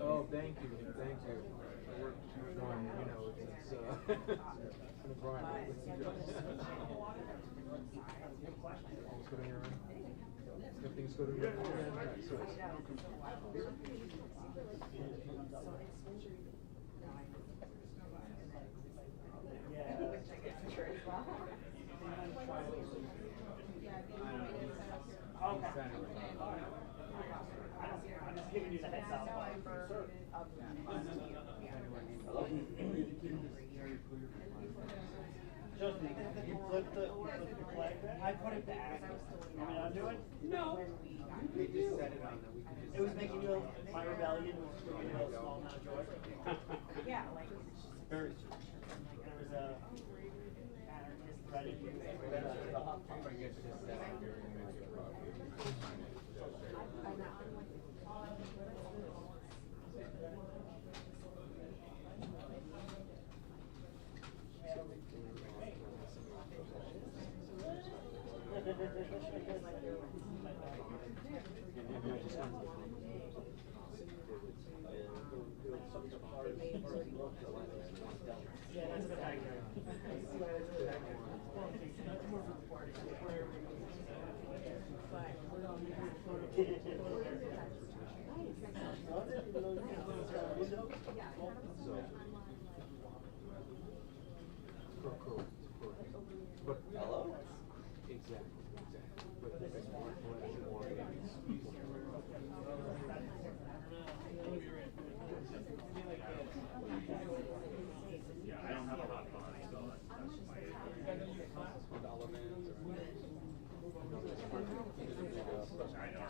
Oh, thank you, thank you. The work that you're doing, you know, it's it's been a grind. All's good on your end? Everything's good on your end? Nice, nice. I'm just giving you the heads up. Trust me, you flip the flag back. I put it back. You want me to undo it? No. They just set it on that we could just. It was making you, my rebellion was bringing you a small amount of joy. Yeah, like. Very. There was a pattern just threaded. I guess just set on your image. Yeah, that's a bit accurate. That's more for the party. Cool. But hello? Exactly. But it's more collection, more games. Yeah, I don't have a hot pot, so that's my Elements or I know.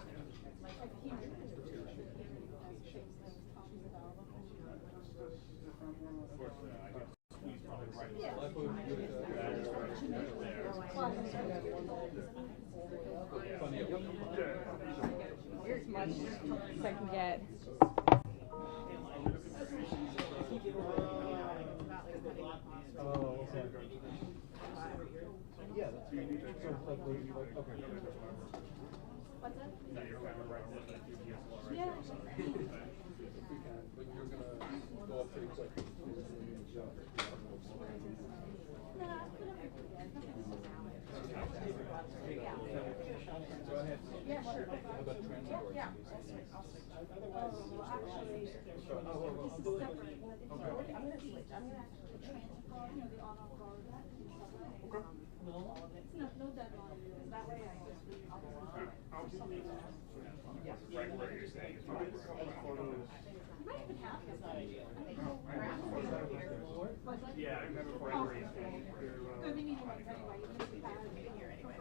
Of course, I get squeezed probably right Here's much as I can get. oh, okay. Yeah, that's good. So it's like, okay. What's that? Is that your camera right there? That DSLR right Yeah. there? But you're gonna go up to executive. Go ahead. Yeah, sure. How about transitory? Yeah. Actually, this is separate. Okay. I'm gonna switch. I'm gonna actually transfer, the on-off guard. No deadline. That way I just read. Right where you're saying it's right where Might even have this. yeah, I remember quite where you're saying. Good meeting you anyway. Here anyway.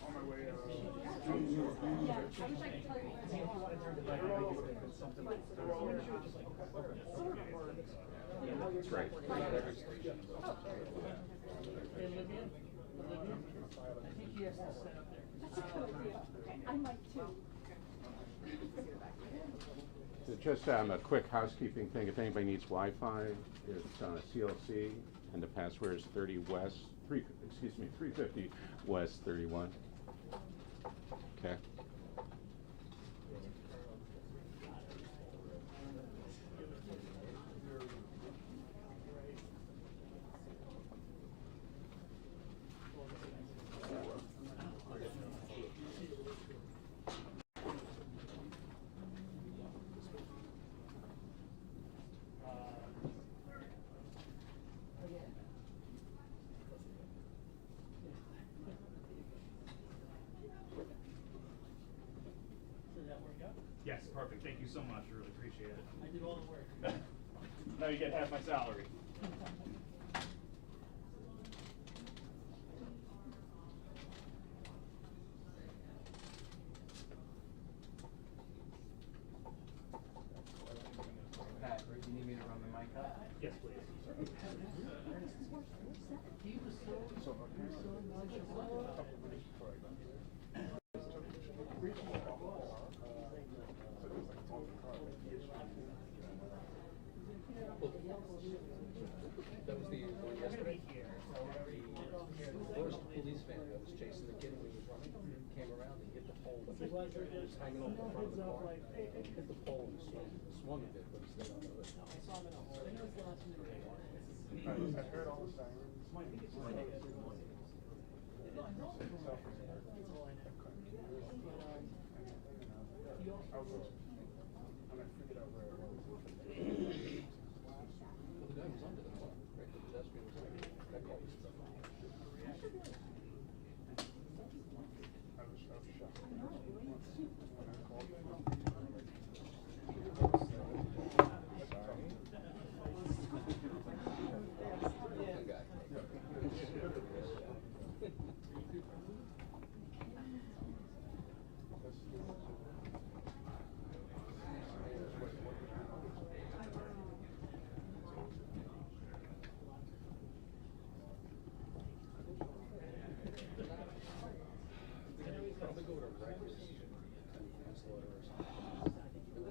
On my way. Yeah, I wish I could tell you. That's right. I think he has to set up there. That's a good idea. I might too. Just a quick housekeeping thing. If anybody needs Wi-Fi, it's on a CLC, and the password is 350 West 31. Okay. Yes, perfect. Thank you so much. I really appreciate it. I did all the work. Now you get half my salary. Pat, do you need me to run the mic up? Yes, please. That was the one yesterday. There was a police van that was chasing the kid when he was running. Came around and hit the pole. He was hanging over the front of the car. Hit the pole and swung a bit, but he stayed on the hood. I heard all the sirens. And I figured out where it was. Well, the guy was under the car, right? The pedestrian was under. That car was stuck. I was shocked. When I called them, Probably go to Rikers and manslaughter or something.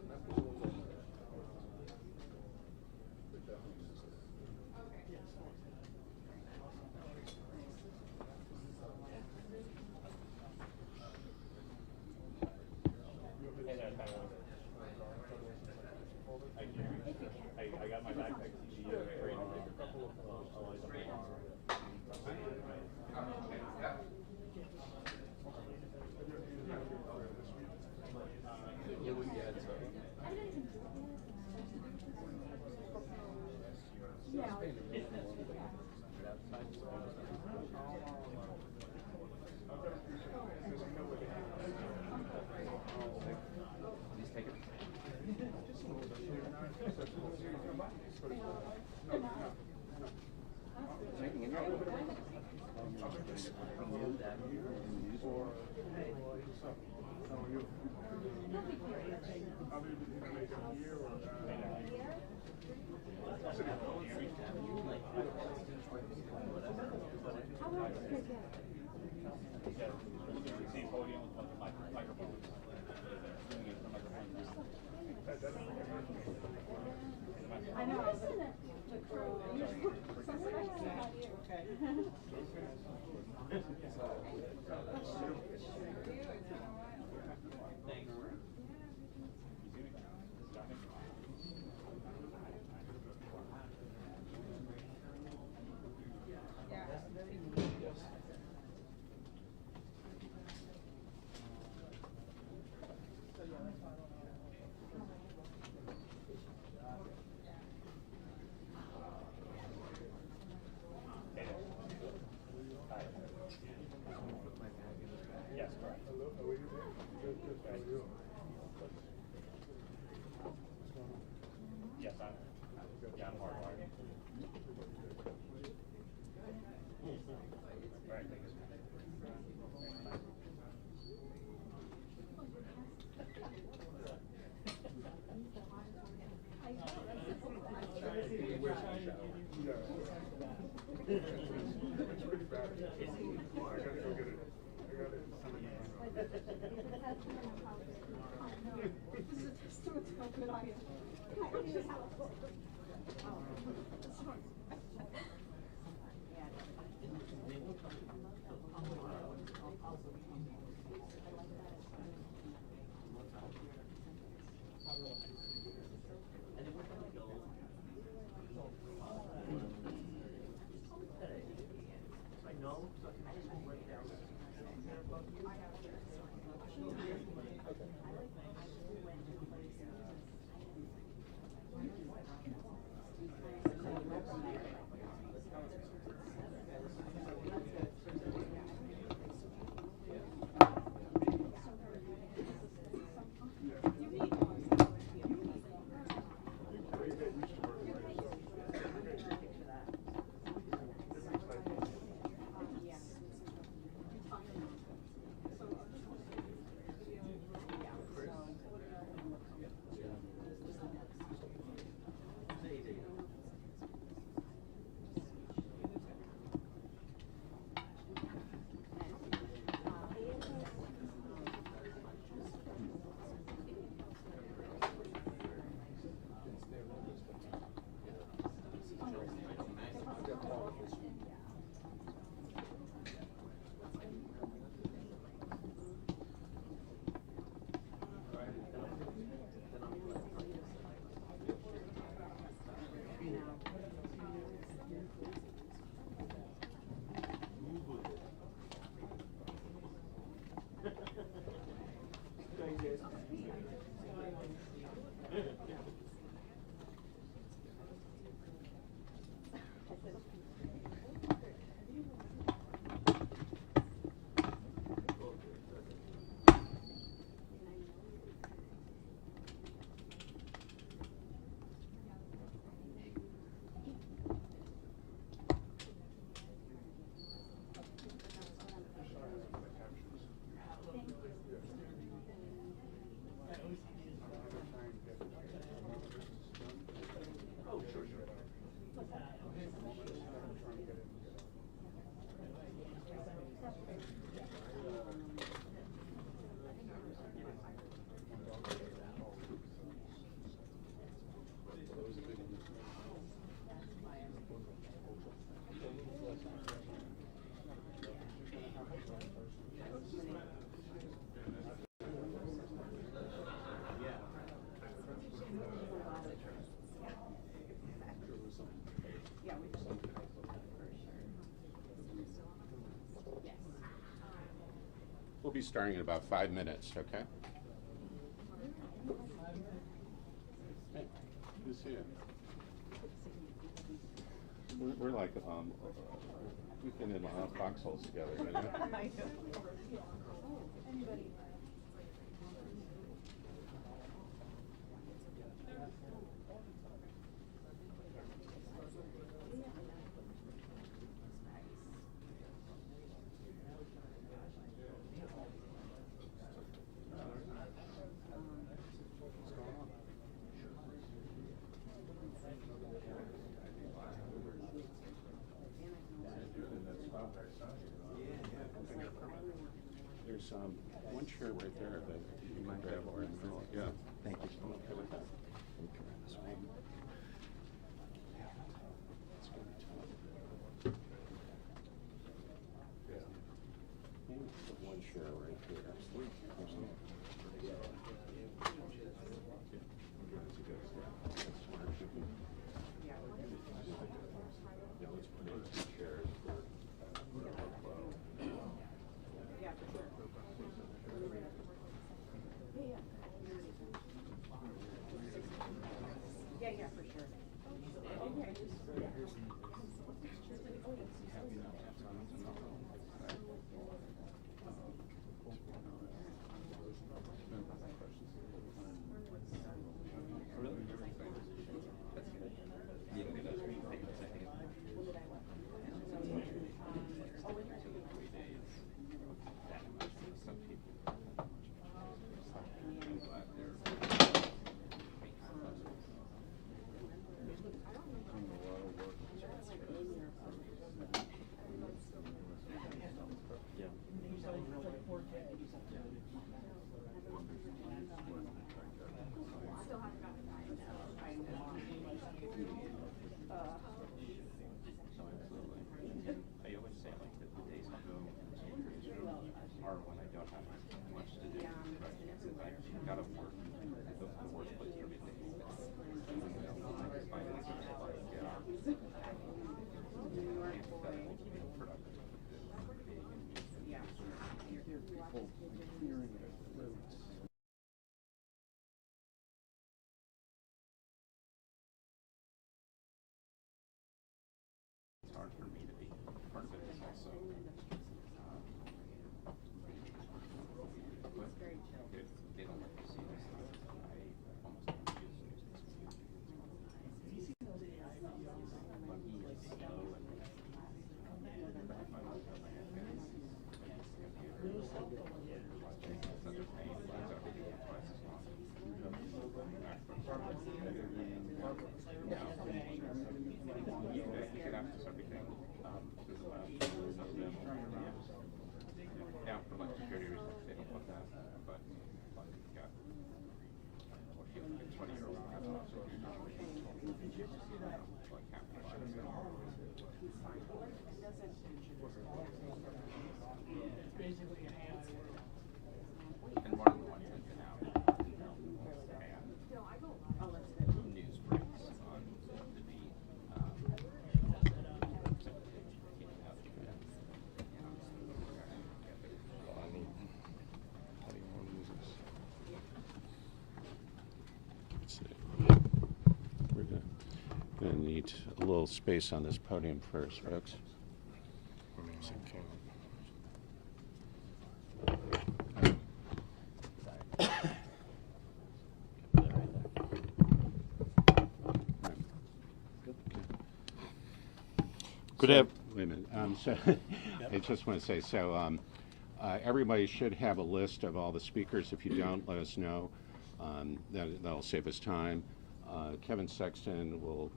Not the ones on the definitely manslaughter. and I got my backpack training. I know, I sent it to crew. Yes, correct. be starting in about 5 minutes, okay? Hey, good to see you. We're like, we've been in foxholes together, you know? There's one chair right there that you might grab or in the middle. Yeah. Thank you. I'm okay with that. Yeah. Maybe put one chair right there. Yeah, let's put in 2 chairs for workflow. It's hard for me to be part of it is also they don't like to see this. I almost don't use news. Yeah, for like security reasons, they don't want that, but like, yeah. Or she was like a 20-year-old has lots of like half the shit. And one of the ones that's been out, and news breaks on the beat. Let's see. We're gonna need a little space on this podium first, folks. Good afternoon. Wait a minute. So I just want to say, so everybody should have a list of all the speakers. If you don't, let us know. That'll save us time. Kevin Sexton will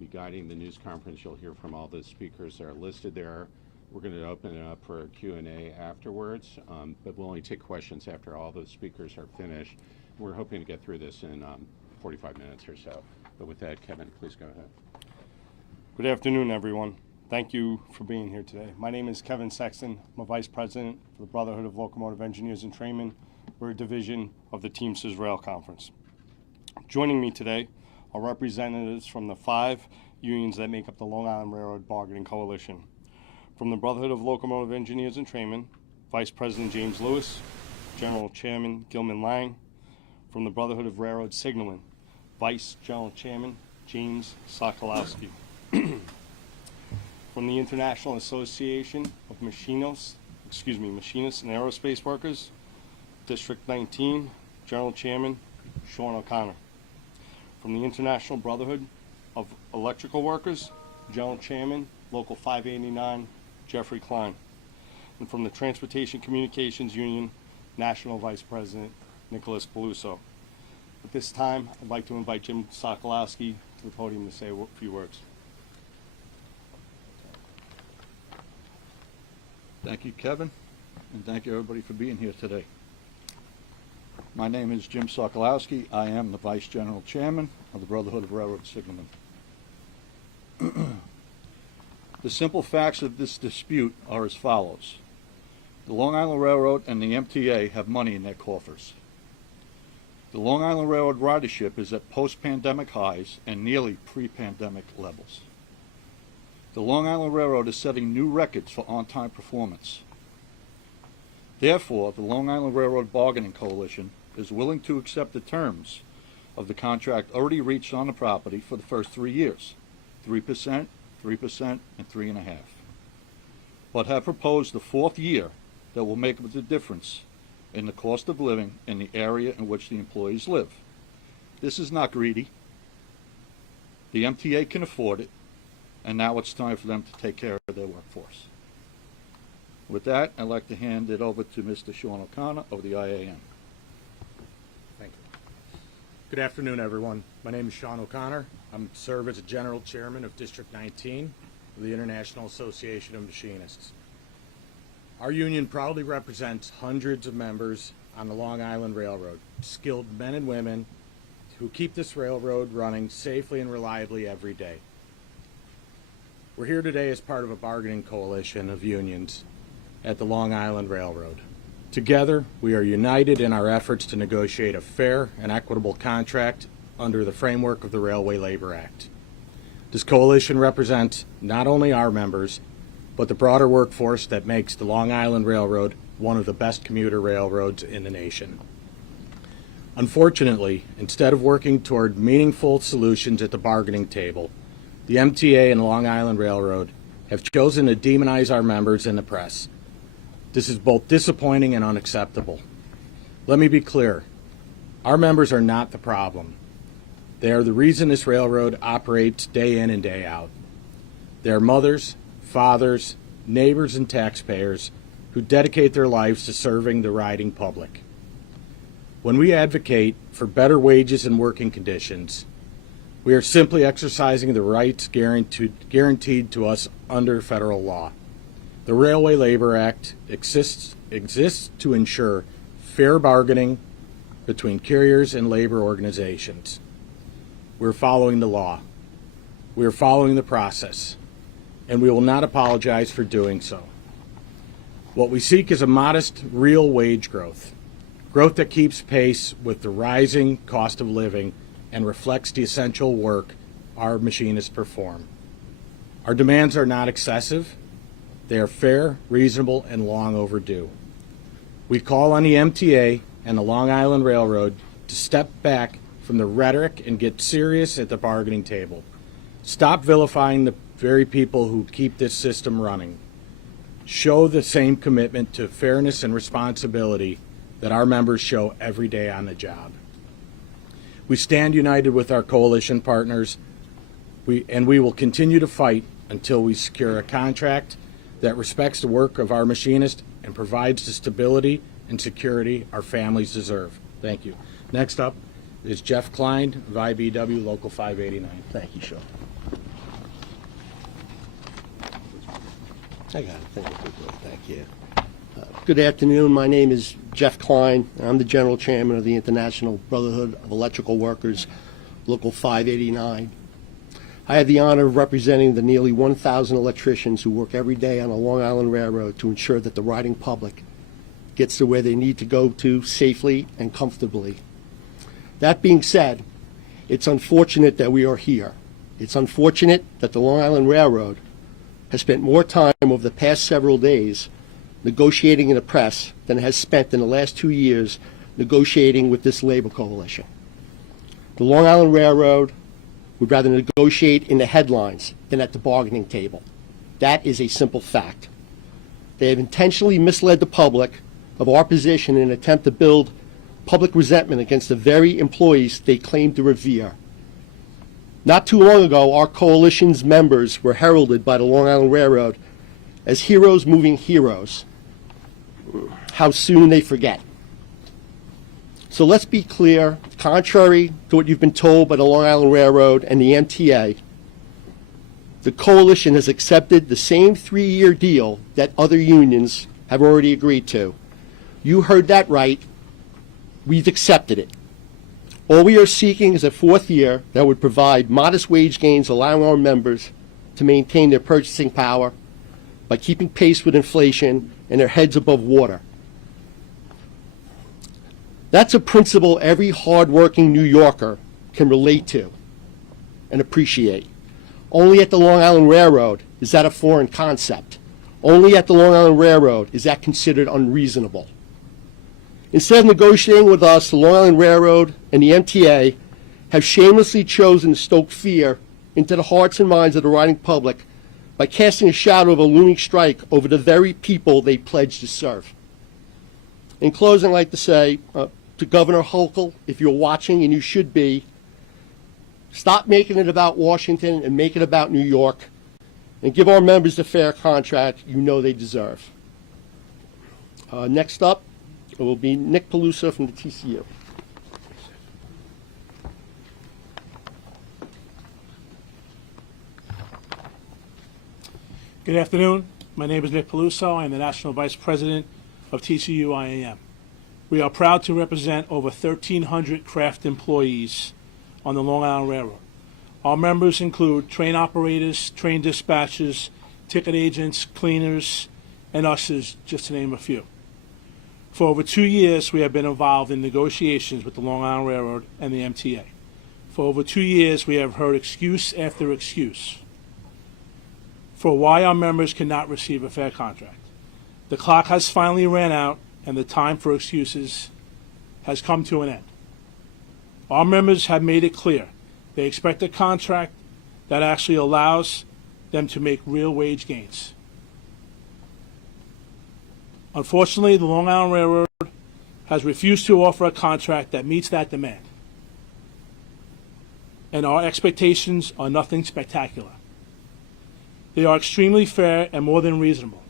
be guiding the news conference. You'll hear from all the speakers that are listed there. We're going to open it up for a Q&A afterwards, but we'll only take questions after all those speakers are finished. We're hoping to get through this in 45 minutes or so. But with that, Kevin, please go ahead. Good afternoon, everyone. Thank you for being here today. My name is Kevin Sexton. I'm a Vice President for the Brotherhood of Locomotive Engineers and Trainmen. We're a division of the Teamsters Rail Conference. Joining me today are representatives from the 5 unions that make up the Long Island Railroad Bargaining Coalition. From the Brotherhood of Locomotive Engineers and Trainmen, Vice President James Lewis, General Chairman Gilman Lang. From the Brotherhood of Railroad Signalmen, Vice General Chairman James Sokolowski. From the International Association of Machinists and Aerospace Workers, District 19, General Chairman Sean O'Connor. From the International Brotherhood of Electrical Workers, General Chairman, Local 589, Jeffrey Klein. And from the Transportation Communications Union, National Vice President, Nicholas Peluso. At this time, I'd like to invite Jim Sokolowski to the podium to say a few words. Thank you, Kevin, and thank you everybody for being here today. My name is Jim Sokolowski. I am the Vice General Chairman of the Brotherhood of Railroad Signalmen. The simple facts of this dispute are as follows. The Long Island Railroad and the MTA have money in their coffers. The Long Island Railroad ridership is at post-pandemic highs and nearly pre-pandemic levels. The Long Island Railroad is setting new records for on-time performance. Therefore, the Long Island Railroad Bargaining Coalition is willing to accept the terms of the contract already reached on the property for the first 3 years, 3%, 3%, and 3.5%, but have proposed the fourth year that will make up the difference in the cost of living in the area in which the employees live. This is not greedy. The MTA can afford it, and now it's time for them to take care of their workforce. With that, I'd like to hand it over to Mr. Sean O'Connor of the IAM. Thank you. Good afternoon, everyone. My name is Sean O'Connor. I serve as a General Chairman of District 19 of the International Association of Machinists. Our union proudly represents hundreds of members on the Long Island Railroad, skilled men and women who keep this railroad running safely and reliably every day. We're here today as part of a bargaining coalition of unions at the Long Island Railroad. Together, we are united in our efforts to negotiate a fair and equitable contract under the framework of the Railway Labor Act. This coalition represents not only our members, but the broader workforce that makes the Long Island Railroad one of the best commuter railroads in the nation. Unfortunately, instead of working toward meaningful solutions at the bargaining table, the MTA and Long Island Railroad have chosen to demonize our members in the press. This is both disappointing and unacceptable. Let me be clear. Our members are not the problem. They are the reason this railroad operates day in and day out. They are mothers, fathers, neighbors, and taxpayers who dedicate their lives to serving the riding public. When we advocate for better wages and working conditions, we are simply exercising the rights guaranteed to us under federal law. The Railway Labor Act exists to ensure fair bargaining between carriers and labor organizations. We're following the law. We are following the process, and we will not apologize for doing so. What we seek is a modest, real wage growth that keeps pace with the rising cost of living and reflects the essential work our machinists perform. Our demands are not excessive. They are fair, reasonable, and long overdue. We call on the MTA and the Long Island Railroad to step back from the rhetoric and get serious at the bargaining table. Stop vilifying the very people who keep this system running. Show the same commitment to fairness and responsibility that our members show every day on the job. We stand united with our coalition partners, and we will continue to fight until we secure a contract that respects the work of our machinists and provides the stability and security our families deserve. Thank you. Next up is Jeff Klein of IBW Local 589. Thank you, Sean. I got it. Thank you. Good afternoon. My name is Jeff Klein. I'm the General Chairman of the International Brotherhood of Electrical Workers, Local 589. I have the honor of representing the nearly 1,000 electricians who work every day on the Long Island Railroad to ensure that the riding public gets to where they need to go to safely and comfortably. That being said, it's unfortunate that we are here. It's unfortunate that the Long Island Railroad has spent more time over the past several days negotiating in the press than it has spent in the last 2 years negotiating with this labor coalition. The Long Island Railroad would rather negotiate in the headlines than at the bargaining table. That is a simple fact. They have intentionally misled the public of our position in an attempt to build public resentment against the very employees they claim to revere. Not too long ago, our coalition's members were heralded by the Long Island Railroad as heroes moving heroes. How soon they forget. So let's be clear, contrary to what you've been told by the Long Island Railroad and the MTA, the coalition has accepted the same 3-year deal that other unions have already agreed to. You heard that right. We've accepted it. All we are seeking is a 4th year that would provide modest wage gains, allowing our members to maintain their purchasing power by keeping pace with inflation and their heads above water. That's a principle every hard-working New Yorker can relate to and appreciate. Only at the Long Island Railroad is that a foreign concept. Only at the Long Island Railroad is that considered unreasonable. Instead of negotiating with us, the Long Island Railroad and the MTA have shamelessly chosen to stoke fear into the hearts and minds of the riding public by casting a shadow of a looming strike over the very people they pledged to serve. In closing, I'd like to say to Governor Hochul, if you're watching, and you should be, stop making it about Washington and make it about New York, and give our members the fair contract you know they deserve. Next up, it will be Nick Peluso from the TCU. Good afternoon. My name is Nick Peluso. I am the National Vice President of TCU IAM. We are proud to represent over 1,300 craft employees on the Long Island Railroad. Our members include train operators, train dispatchers, ticket agents, cleaners, and ushers, just to name a few. For over 2 years, we have been involved in negotiations with the Long Island Railroad and the MTA. For over 2 years, we have heard excuse after excuse for why our members cannot receive a fair contract. The clock has finally ran out, and the time for excuses has come to an end. Our members have made it clear they expect a contract that actually allows them to make real wage gains. Unfortunately, the Long Island Railroad has refused to offer a contract that meets that demand. And our expectations are nothing spectacular. They are extremely fair and more than reasonable.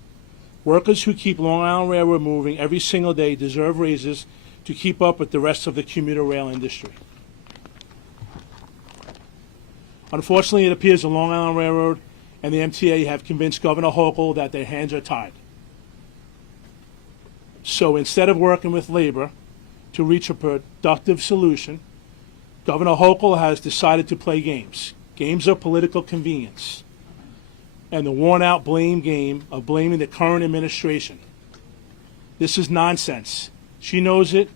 Workers who keep Long Island Railroad moving every single day deserve raises to keep up with the rest of the commuter rail industry. Unfortunately, it appears the Long Island Railroad and the MTA have convinced Governor Hochul that their hands are tied. So instead of working with labor to reach a productive solution, Governor Hochul has decided to play games of political convenience, and the worn-out blame game of blaming the current administration. This is nonsense. She knows it,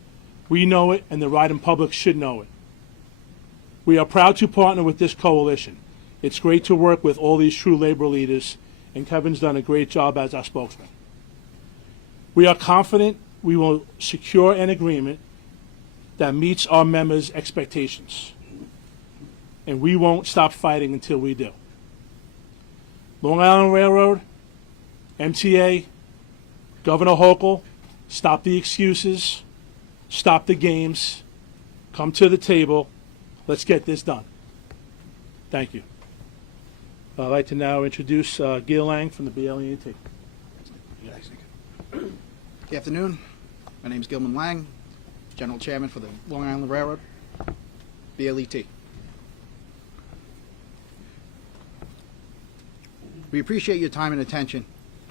we know it, and the riding public should know it. We are proud to partner with this coalition. It's great to work with all these true labor leaders, and Kevin's done a great job as our spokesman. We are confident we will secure an agreement that meets our members' expectations, and we won't stop fighting until we do. Long Island Railroad, MTA, Governor Hochul, stop the excuses, stop the games, come to the table, let's get this done. Thank you. I'd like to now introduce Gil Lang from the BLET. Good afternoon. My name is Gilman Lang, General Chairman for the Long Island Railroad, BLET. We appreciate your time and attention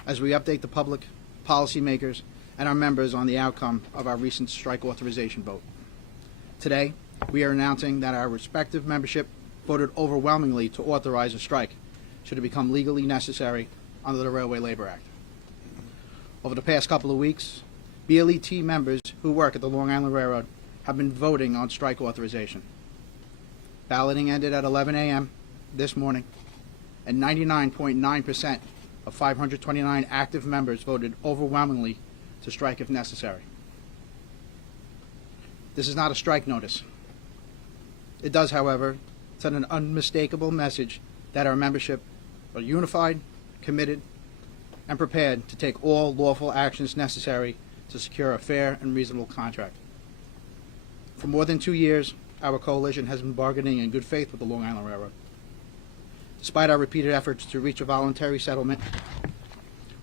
as we update the public, policymakers, and our members on the outcome of our recent strike authorization vote. Today, we are announcing that our respective membership voted overwhelmingly to authorize a strike should it become legally necessary under the Railway Labor Act. Over the past couple of weeks, BLET members who work at the Long Island Railroad have been voting on strike authorization. Balloting ended at 11 a.m. this morning, and 99.9% of 529 active members voted overwhelmingly to strike if necessary. This is not a strike notice. It does, however, send an unmistakable message that our membership are unified, committed, and prepared to take all lawful actions necessary to secure a fair and reasonable contract. For more than 2 years, our coalition has been bargaining in good faith with the Long Island Railroad. Despite our repeated efforts to reach a voluntary settlement,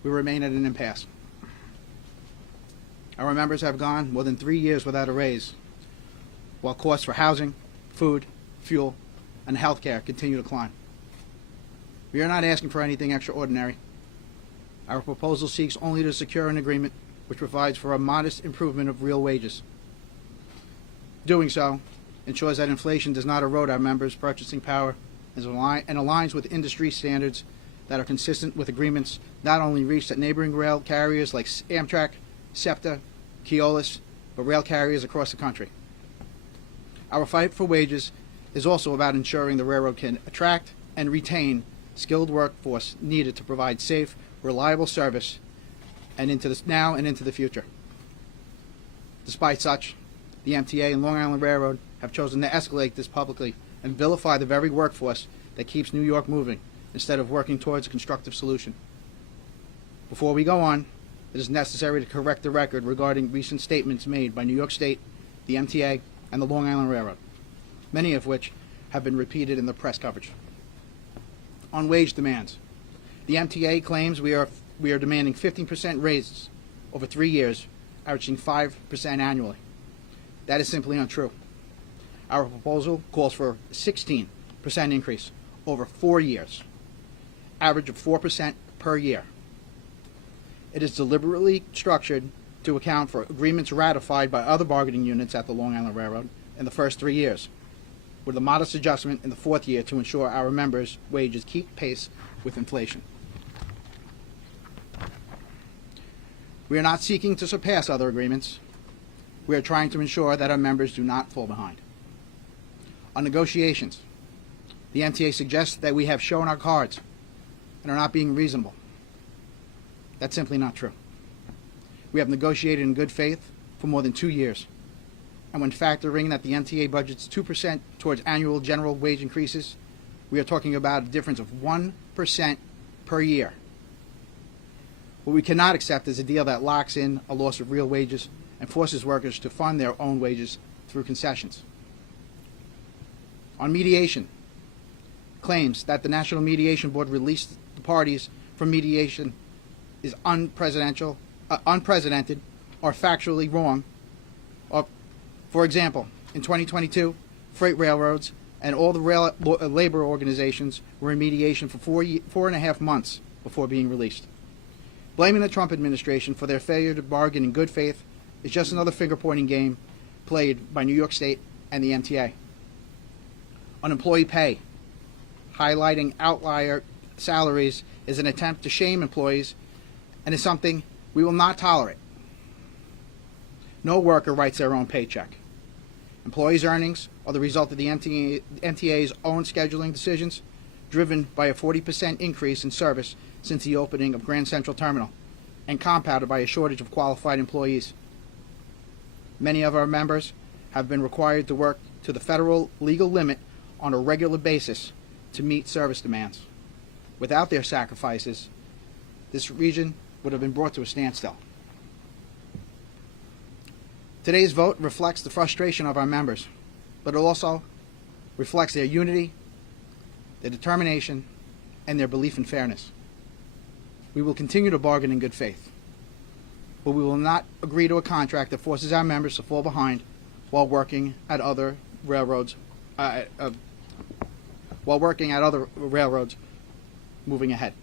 we remain at an impasse. Our members have gone more than 3 years without a raise, while costs for housing, food, fuel, and health care continue to climb. We are not asking for anything extraordinary. Our proposal seeks only to secure an agreement which provides for a modest improvement of real wages. Doing so ensures that inflation does not erode our members' purchasing power and aligns with industry standards that are consistent with agreements not only reached at neighboring rail carriers like Amtrak, SEPTA, Keolis, but rail carriers across the country. Our fight for wages is also about ensuring the railroad can attract and retain skilled workforce needed to provide safe, reliable service and into the now and into the future. Despite such, the MTA and Long Island Railroad have chosen to escalate this publicly and vilify the very workforce that keeps New York moving instead of working towards a constructive solution. Before we go on, it is necessary to correct the record regarding recent statements made by New York State, the MTA, and the Long Island Railroad, many of which have been repeated in the press coverage. On wage demands, the MTA claims we are demanding 15% raises over 3 years, averaging 5% annually. That is simply untrue. Our proposal calls for a 16% increase over 4 years, average of 4% per year. It is deliberately structured to account for agreements ratified by other bargaining units at the Long Island Railroad in the first 3 years, with a modest adjustment in the 4th year to ensure our members' wages keep pace with inflation. We are not seeking to surpass other agreements. We are trying to ensure that our members do not fall behind. On negotiations, the MTA suggests that we have shown our cards and are not being reasonable. That's simply not true. We have negotiated in good faith for more than 2 years. And when factoring that the MTA budgets 2% towards annual general wage increases, we are talking about a difference of 1% per year. What we cannot accept is a deal that locks in a loss of real wages and forces workers to fund their own wages through concessions. On mediation, claims that the National Mediation Board released the parties from mediation is unprecedented or factually wrong. For example, in 2022, freight railroads and all the labor organizations were in mediation for 4.5 months before being released. Blaming the Trump administration for their failure to bargain in good faith is just another finger-pointing game played by New York State and the MTA. On employee pay, highlighting outlier salaries is an attempt to shame employees and is something we will not tolerate. No worker writes their own paycheck. Employees' earnings are the result of the MTA's own scheduling decisions, driven by a 40% increase in service since the opening of Grand Central Terminal, and compounded by a shortage of qualified employees. Many of our members have been required to work to the federal legal limit on a regular basis to meet service demands. Without their sacrifices, this region would have been brought to a standstill. Today's vote reflects the frustration of our members, but it also reflects their unity, their determination, and their belief in fairness. We will continue to bargain in good faith, but we will not agree to a contract that forces our members to fall behind while working at other railroads moving ahead.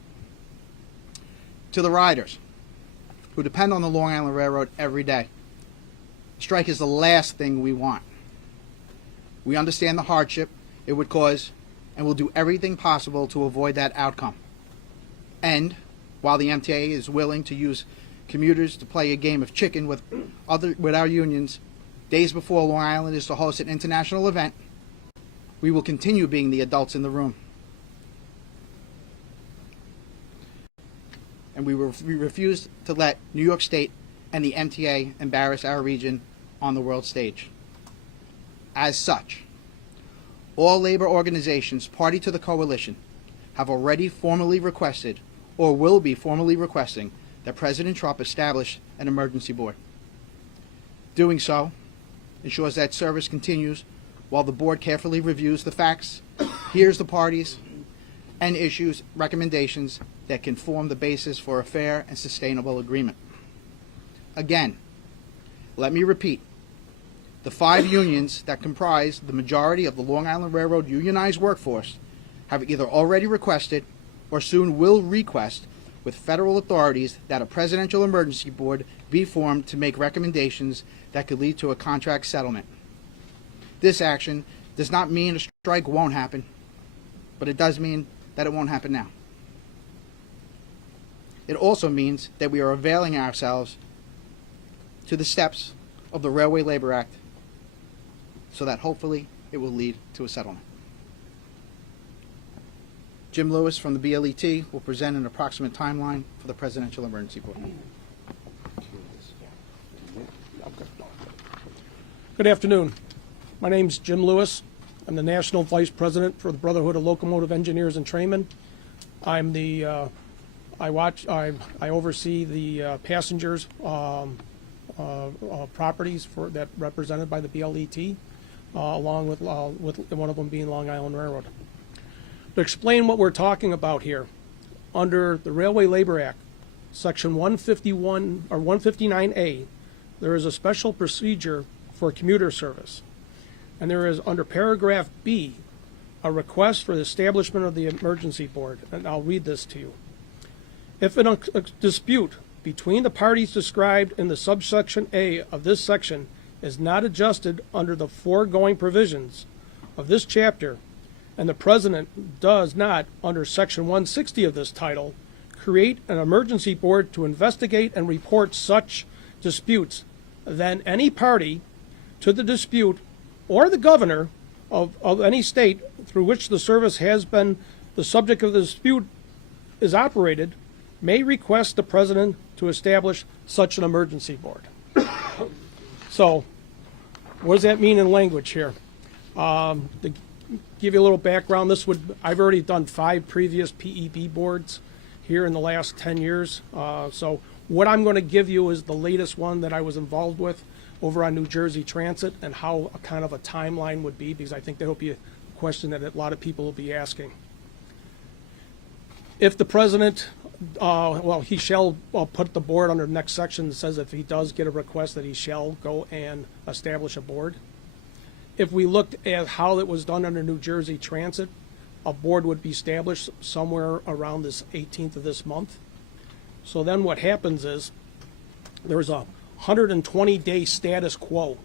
To the riders who depend on the Long Island Railroad every day, strike is the last thing we want. We understand the hardship it would cause and will do everything possible to avoid that outcome. And while the MTA is willing to use commuters to play a game of chicken with our unions days before Long Island is to host an international event, we will continue being the adults in the room. and we refuse to let New York State and the MTA embarrass our region on the world stage. As such, all labor organizations party to the coalition have already formally requested, or will be formally requesting, that President Trump establish an emergency board. Doing so ensures that service continues while the board carefully reviews the facts, hears the parties, and issues recommendations that can form the basis for a fair and sustainable agreement. Again, let me repeat, the 5 unions that comprise the majority of the Long Island Railroad unionized workforce have either already requested or soon will request with federal authorities that a presidential emergency board be formed to make recommendations that could lead to a contract settlement. This action does not mean a strike won't happen, but it does mean that it won't happen now. It also means that we are availing ourselves to the steps of the Railway Labor Act so that hopefully it will lead to a settlement. Jim Lewis from the BLET will present an approximate timeline for the Presidential Emergency Board. Good afternoon. My name's Jim Lewis. I'm the National Vice President for the Brotherhood of Locomotive Engineers and Trainmen. I'm the I oversee the passengers properties that represented by the BLET, along with one of them being Long Island Railroad. To explain what we're talking about here, under the Railway Labor Act, Section 151 or 159A, there is a special procedure for commuter service. And there is, under paragraph B, a request for the establishment of the emergency board. And I'll read this to you. If a dispute between the parties described in the subsection A of this section is not adjusted under the foregoing provisions of this chapter, and the President does not, under Section 160 of this title, create an emergency board to investigate and report such disputes, then any party to the dispute or the governor of any state through which the service has been the subject of the dispute is operated may request the President to establish such an emergency board. So, what does that mean in language here? To give you a little background, I've already done 5 previous PEB boards here in the last 10 years. So what I'm going to give you is the latest one that I was involved with over on New Jersey Transit, and how a kind of a timeline would be, because I think that'll be a question that a lot of people will be asking. If the President, he shall put the board under the next section that says if he does get a request that he shall go and establish a board. If we looked at how it was done under New Jersey Transit, a board would be established somewhere around this 18th of this month. So then what happens is there's a 120-day status quo,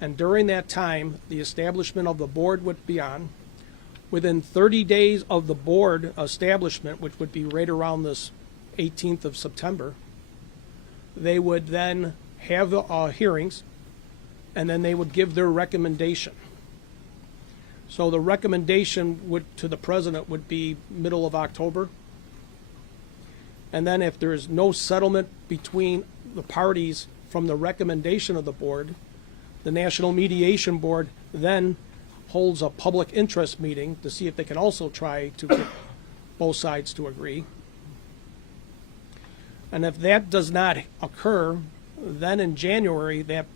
and during that time the establishment of the board would be on. Within 30 days of the board establishment, which would be right around this 18th of September, they would then have hearings, and then they would give their recommendation. So the recommendation to the President would be middle of October. And then if there is no settlement between the parties from the recommendation of the board, the National Mediation Board then holds a public interest meeting to see if they can also try to get both sides to agree. And if that does not occur, then in January that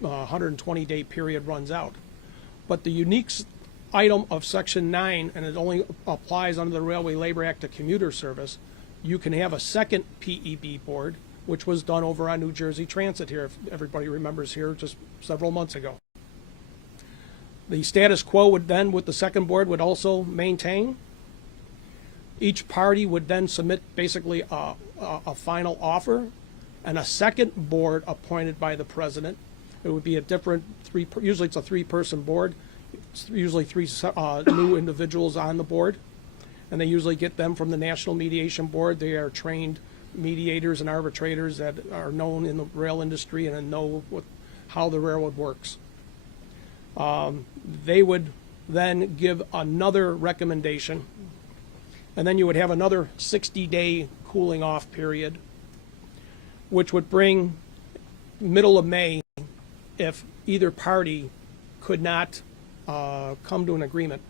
120-day period runs out. But the unique item of Section 9, and it only applies under the Railway Labor Act to commuter service, you can have a second PEB board, which was done over on New Jersey Transit here, if everybody remembers here, just several months ago. The status quo would then, with the second board, would also maintain. Each party would then submit basically a final offer, and a second board appointed by the President. It would be a different usually it's a 3-person board. It's usually 3 new individuals on the board, and they usually get them from the National Mediation Board. They are trained mediators and arbitrators that are known in the rail industry and know how the railroad works. They would then give another recommendation, and then you would have another 60-day cooling off period, which would bring middle of May if either party could not come to an agreement.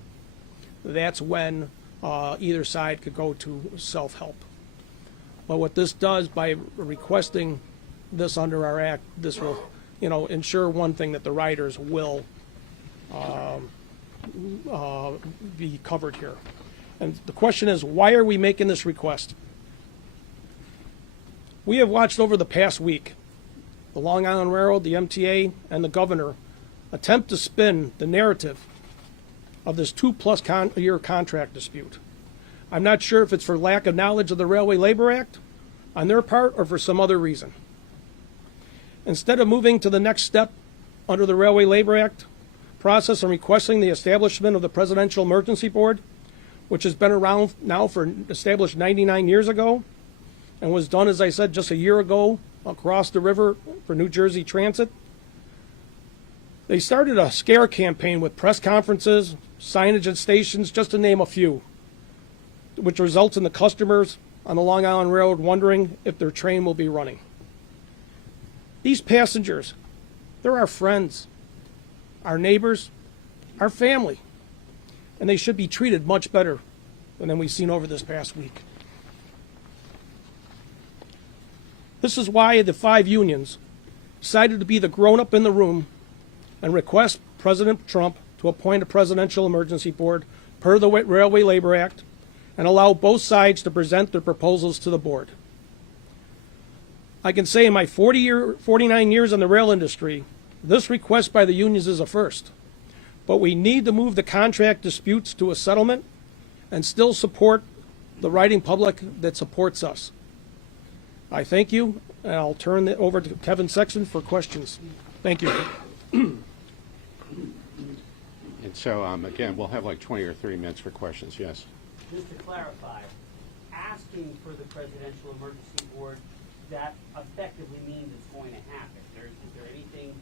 That's when either side could go to self-help. But what this does, by requesting this under our act, this will, ensure one thing, that the riders will be covered here. And the question is, why are we making this request? We have watched over the past week the Long Island Railroad, the MTA, and the governor attempt to spin the narrative of this 2+ year contract dispute. I'm not sure if it's for lack of knowledge of the Railway Labor Act on their part or for some other reason. Instead of moving to the next step under the Railway Labor Act process and requesting the establishment of the Presidential Emergency Board, which has been around now established 99 years ago and was done, as I said, just a year ago across the river for New Jersey Transit, they started a scare campaign with press conferences, signage at stations, just to name a few, which results in the customers on the Long Island Railroad wondering if their train will be running. These passengers, they're our friends, our neighbors, our family, and they should be treated much better than we've seen over this past week. This is why the 5 unions decided to be the grown-up in the room and request President Trump to appoint a Presidential Emergency Board per the Railway Labor Act and allow both sides to present their proposals to the board. I can say in my 49 years in the rail industry, this request by the unions is a first. But we need to move the contract disputes to a settlement and still support the riding public that supports us. I thank you, and I'll turn it over to Kevin Sexton for questions. Thank you. And so, again, we'll have like 20 or 30 minutes for questions. Yes? Just to clarify, asking for the Presidential Emergency Board, that effectively means it's going to happen. Is there anything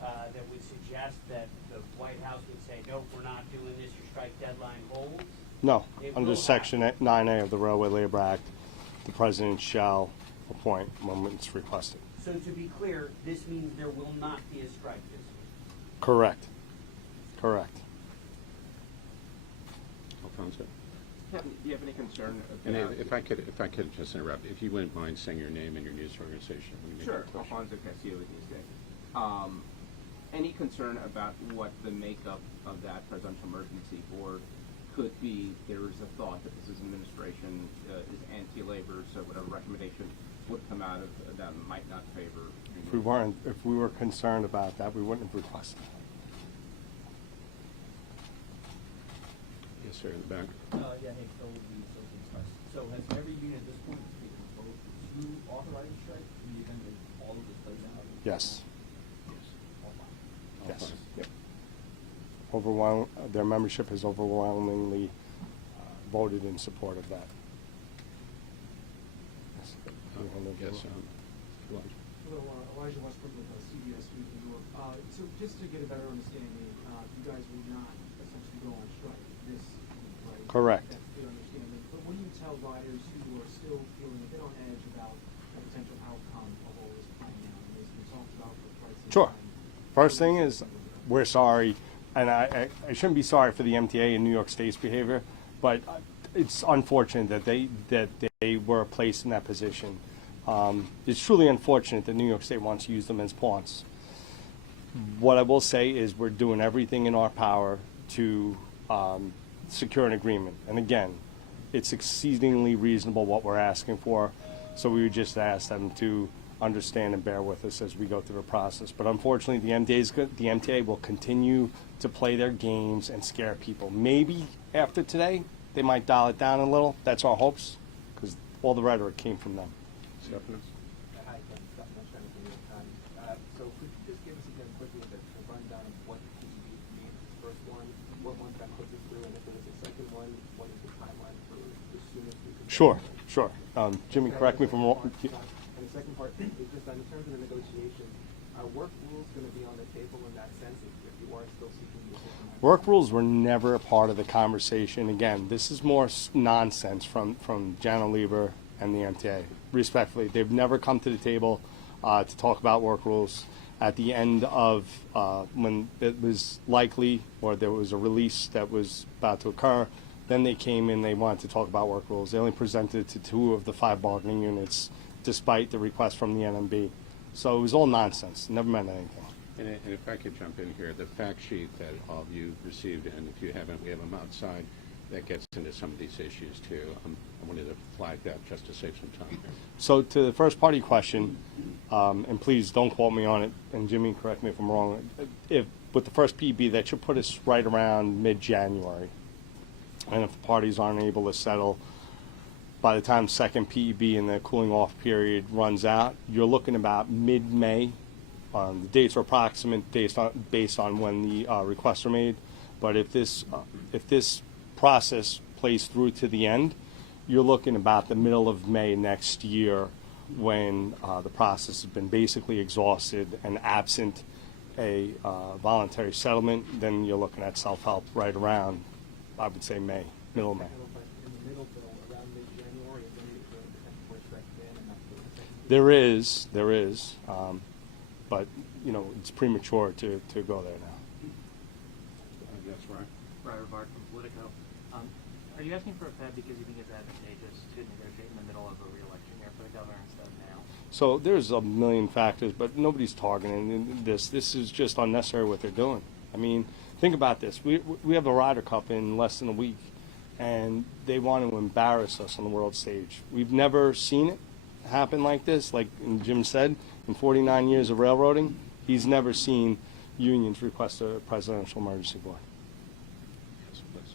that would suggest that the White House would say, nope, we're not doing this, your strike deadline holds? No. It Under will Section 9A of the Railway Labor Act, the President shall appoint when it's requested. So to be clear, this means there will not be a strike this week? Correct. Correct. Alfonso? Kevin, do you have any concern And about... if I could just interrupt, if you wouldn't mind saying your name and your news organization. when you make Sure, your question. Alfonso Castillo with Newsday. Any concern about what the makeup of that Presidential Emergency Board could be? There is a thought that this administration is anti-labor, so whatever recommendation would come out of that might not favor... If we were concerned about that, we wouldn't have requested it. Yes, sir, in the back. Yeah, hey, Phil, so has every union at this point taken a vote to authorize a strike in the event that all of this plays out? Yes. All Yes. fine. Yep. Their membership has overwhelmingly voted in support of that. Yes. Yes, Elijah. Hello, Elijah Westbrook with CBS News New York. So just to get a better understanding, you guys will not essentially go on strike this week, right? Correct. That's a good understanding. But what do you tell riders who are still feeling a bit on edge about the potential outcome of all this playing out? And there's been talked about for quite some Sure. time. First thing is, we're sorry, and I shouldn't be sorry for the MTA and New York State's behavior, but it's unfortunate that they were placed in that position. It's truly unfortunate that New York State wants to use them as pawns. What I will say is we're doing everything in our power to secure an agreement. And again, it's exceedingly reasonable what we're asking for, so we would just ask them to understand and bear with us as we go through the process. But unfortunately, the MTA will continue to play their games and scare people. Maybe after today, they might dial it down a little. That's our hopes, because all the rhetoric came from them. Stefanos? Hi, so could you just give us again quickly the rundown of what the PEB means? First one, what month that put this through, and if there is a second one, what is the timeline for the soonest we can... Sure. Jimmy, correct me if I'm wrong. And the second part is just that in terms of the negotiation, Are work rules going to be on the table in that sense if you are still seeking the decision? Work rules were never a part of the conversation. Again, this is more nonsense from General Lieber and the MTA. Respectfully, they've never come to the table to talk about work rules. At the end of when it was likely or there was a release that was about to occur, then they came in, they wanted to talk about work rules. They only presented it to 2 of the 5 bargaining units, despite the request from the NMB. So it was all nonsense, never meant anything. And if I could jump in here, the fact sheet that all of you received, and if you haven't, we have them outside, that gets into some of these issues too. I wanted to flag that just to save some time. So to the first part of your question, and please don't quote me on it, and Jimmy, correct me if I'm wrong, if with the first PB, that should put us right around mid-January. And if the parties aren't able to settle by the time second PEB and the cooling off period runs out, you're looking about mid-May. The dates are approximate based on when the requests are made. But if this process plays through to the end, you're looking about the middle of May next year when the process has been basically exhausted and absent a voluntary settlement. Then you're looking at self-help right around, I would say, May, middle of May. In the middle, though, around mid-January, is when you could potentially for a strike then, and that's the second. There is, but it's premature to go there now. Yes, right. Ryder Bart from Politico. Are you asking for a Fed because you think it's advantageous to negotiate in the middle of a re-election year for the governor instead of now? So there's a million factors, but nobody's targeting this. This is just unnecessary what they're doing. I mean, think about this. We have a Ryder Cup in less than a week, and they want to embarrass us on the world stage. We've never seen it happen like this. Like Jim said, in 49 years of railroading, he's never seen unions request a presidential emergency board. Yes, please.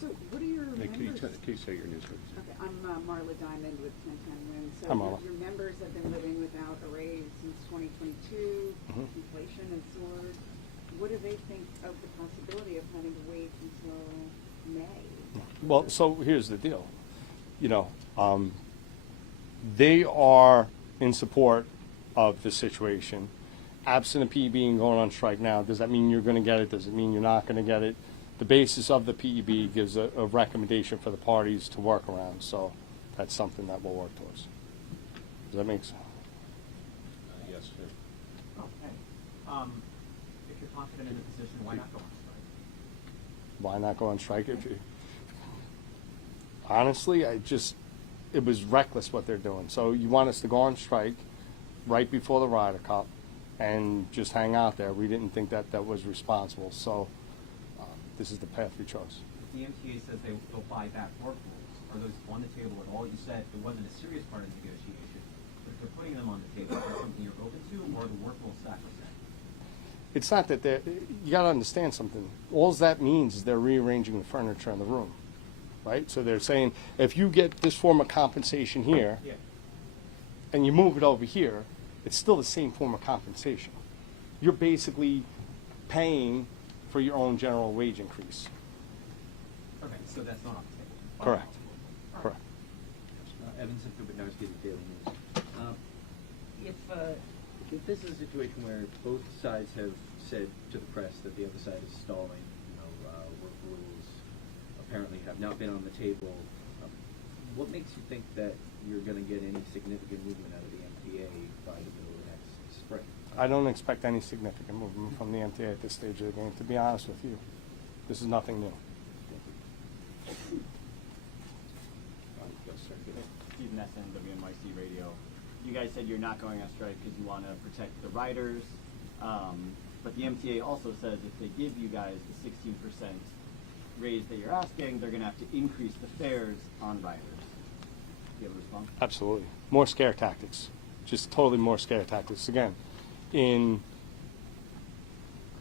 So what are your Hey, members? can you say your news, please? Okay, I'm Marla Diamond with 1010 Win. So Hi, Marla. your members have been living without a raise since 2022. Inflation has soared. What do they think of the possibility of having to wait until May? Well, so here's the deal. They are in support of the situation. Absent a PEB and going on strike now, does that mean you're going to get it? Does it mean you're not going to get it? The basis of the PEB gives a recommendation for the parties to work around, so that's something that we'll work towards. Does that make sense? Yes, sir. Oh, hey. If you're confident in the position, why not go on strike? Why not go on strike? Honestly, it was reckless what they're doing. So you want us to go on strike right before the Ryder Cup and just hang out there. We didn't think that was responsible. So this is the path we chose. The MTA says they'll buy back work rules. Are those on the table at all? You said it wasn't a serious part of the negotiation, but if they're putting them on the table, is that something you're open to, or the work rules sacrosanct? It's not that you got to understand something. All that means is they're rearranging the furniture in the room, right? So they're saying if you get this form of compensation here, Yeah. and you move it over here, it's still the same form of compensation. You're basically paying for your own general wage increase. Okay, so that's not on the table. Correct. Correct. Evan Simpson with Now's Daily News. If this is a situation where both sides have said to the press that the other side is stalling, work rules apparently have not been on the table, what makes you think that you're going to get any significant movement out of the MTA by the middle of next spring? I don't expect any significant movement from the MTA at this stage of the game, to be honest with you. This is nothing new. Yes, sir. Stephen Essen, WNYC Radio. You guys said you're not going on strike because you want to protect the riders, but the MTA also says if they give you guys the 16% raise that you're asking, they're going to have to increase the fares on riders. Do you have a response? Absolutely. More scare tactics. Just totally more scare tactics. Again,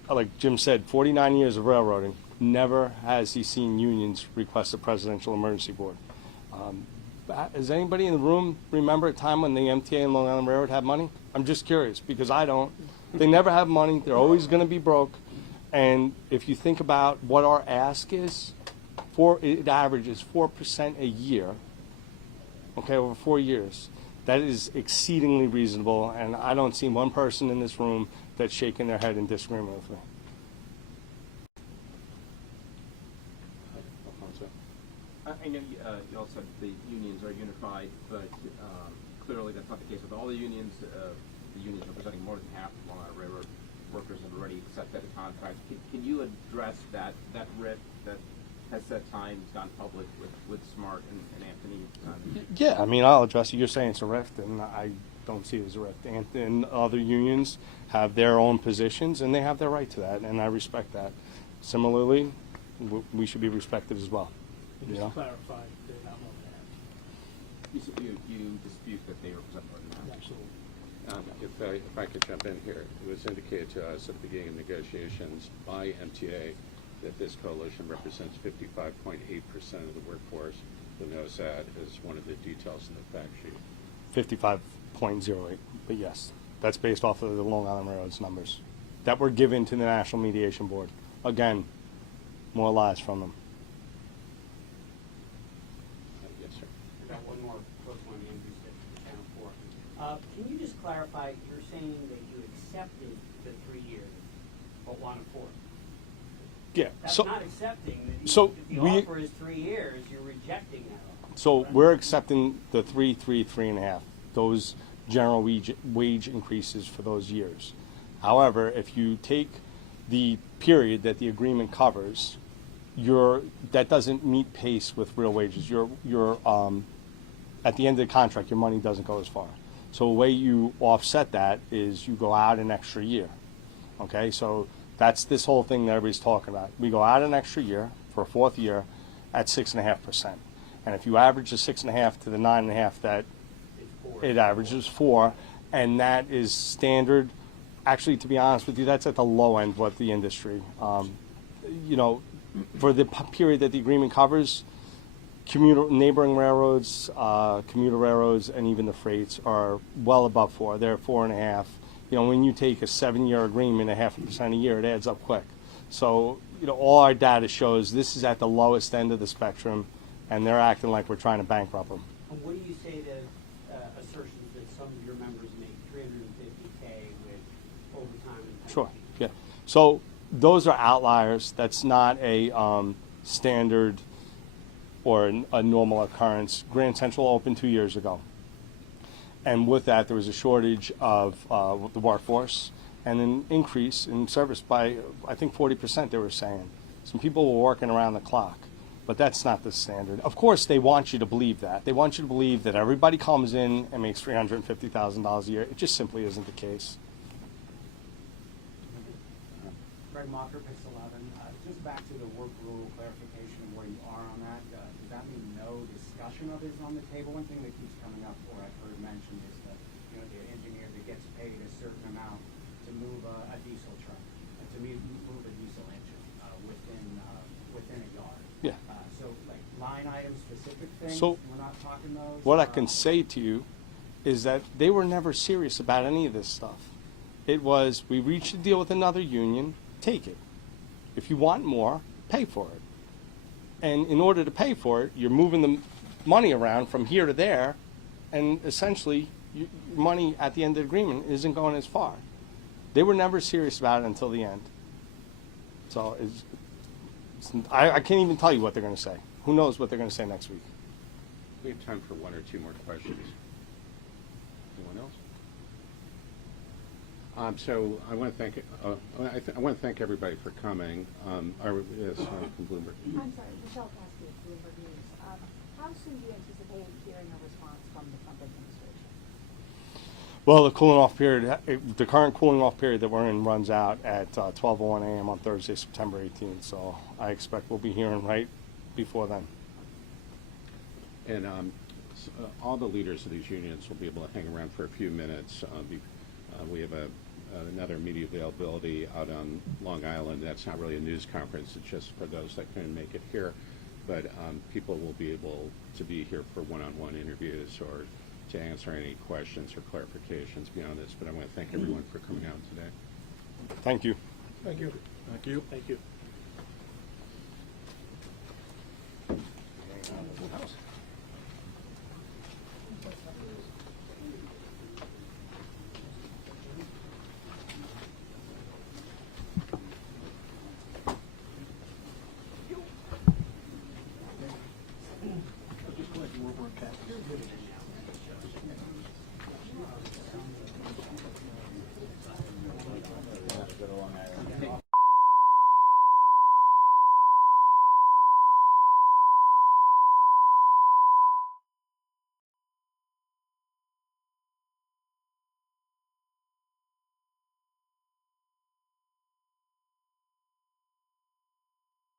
like Jim said, 49 years of railroading, never has he seen unions request a presidential emergency board. Does anybody in the room remember a time when the MTA and Long Island Railroad had money? I'm just curious because I don't. They never have money. They're always going to be broke. And if you think about what our ask is, it averages 4% a year, okay, over 4 years. That is exceedingly reasonable, and I don't see one person in this room that's shaking their head in disagreement with me. I know you all said the unions are unified, but clearly that's not the case with all the unions. The unions representing more than half of Long Island Railroad workers have already accepted a contract. Can you address that rift that has at times gone public with Smart and Anthony? Yeah, I mean, I'll address it. You're saying it's a rift, and I don't see it as a rift. And other unions have their own positions, and they have their right to that, and I respect that. Similarly, we should be respected as well. Just You know? to clarify, they're not more than half. You dispute that they represent more than half? Absolutely. If I could jump in here, it was indicated to us at the beginning of negotiations by MTA that this coalition represents 55.8% of the workforce. You'll notice that as one of the details in the fact sheet. 55.08, but yes, that's based off of the Long Island Railroad's numbers that were given to the National Mediation Board. Again, more lies from them. Yes, sir. I got one more quick one, Andrew said for Channel 4. Can you just clarify, you're saying that you accepted the 3 years, but want a fourth? Yeah. That's So, not accepting. If the we offer is 3 years, you're rejecting that offer. So we're accepting the 3, 3, 3.5, those general wage increases for those years. However, if you take the period that the agreement covers, that doesn't meet pace with real wages. You're at the end of the contract, your money doesn't go as far. So the way you offset that is you go out an extra year. Okay, so that's this whole thing that everybody's talking about. We go out an extra year for a fourth year at 6.5%. And if you average the 6.5 to the 9.5, that it averages 4, and that is standard. Actually, to be honest with you, that's at the low end of what the industry. You know, for the period that the agreement covers, neighboring railroads, commuter railroads, and even the freights are well above 4. They're 4.5. You know, when you take a 7-year agreement, 0.5% a year, it adds up quick. So, you know, all our data shows this is at the lowest end of the spectrum, and they're acting like we're trying to bankrupt them. And what do you say to assertions that some of your members make $350K with overtime and Sure. penalties? Yeah. So those are outliers. That's not a standard or a normal occurrence. Grand Central opened 2 years ago. And with that, there was a shortage of the workforce and an increase in service by, I think, 40%, they were saying. Some people were working around the clock, but that's not the standard. Of course, they want you to believe that. They want you to believe that everybody comes in and makes $350,000 a year. It just simply isn't the case. Greg Mocker, Pix 11. Just back to the work rule clarification of where you are on that. Does that mean no discussion of it is on the table? One thing that keeps coming up, or I've heard mentioned, is that the engineer that gets paid a certain amount to move a diesel truck, to move a diesel engine within a yard. Yeah. So like line item specific things. So we're not talking those. what I can say to you is that they were never serious about any of this stuff. It was, we reached a deal with another union, take it. If you want more, pay for it. And in order to pay for it, you're moving the money around from here to there, and essentially, your money at the end of the agreement isn't going as far. They were never serious about it until the end. So I can't even tell you what they're going to say. Who knows what they're going to say next week? We have time for 1 or 2 more questions. Anyone else? So I want to thank I want to thank everybody for coming. Yes, from Bloomberg. I'm sorry, Michelle Caskey of Bloomberg News. How soon do you anticipate hearing a response from the Trump administration? Well, the cooling off period, the current cooling off period that we're in runs out at 12:01 a.m. on Thursday, September 18th. So I expect we'll be hearing right before then. And all the leaders of these unions will be able to hang around for a few minutes. We have another media availability out on Long Island. That's not really a news conference. It's just for those that couldn't make it here. But people will be able to be here for one-on-one interviews or to answer any questions or clarifications beyond this. But I want to thank everyone for coming out today. Thank you. Thank you. Thank you. Thank you.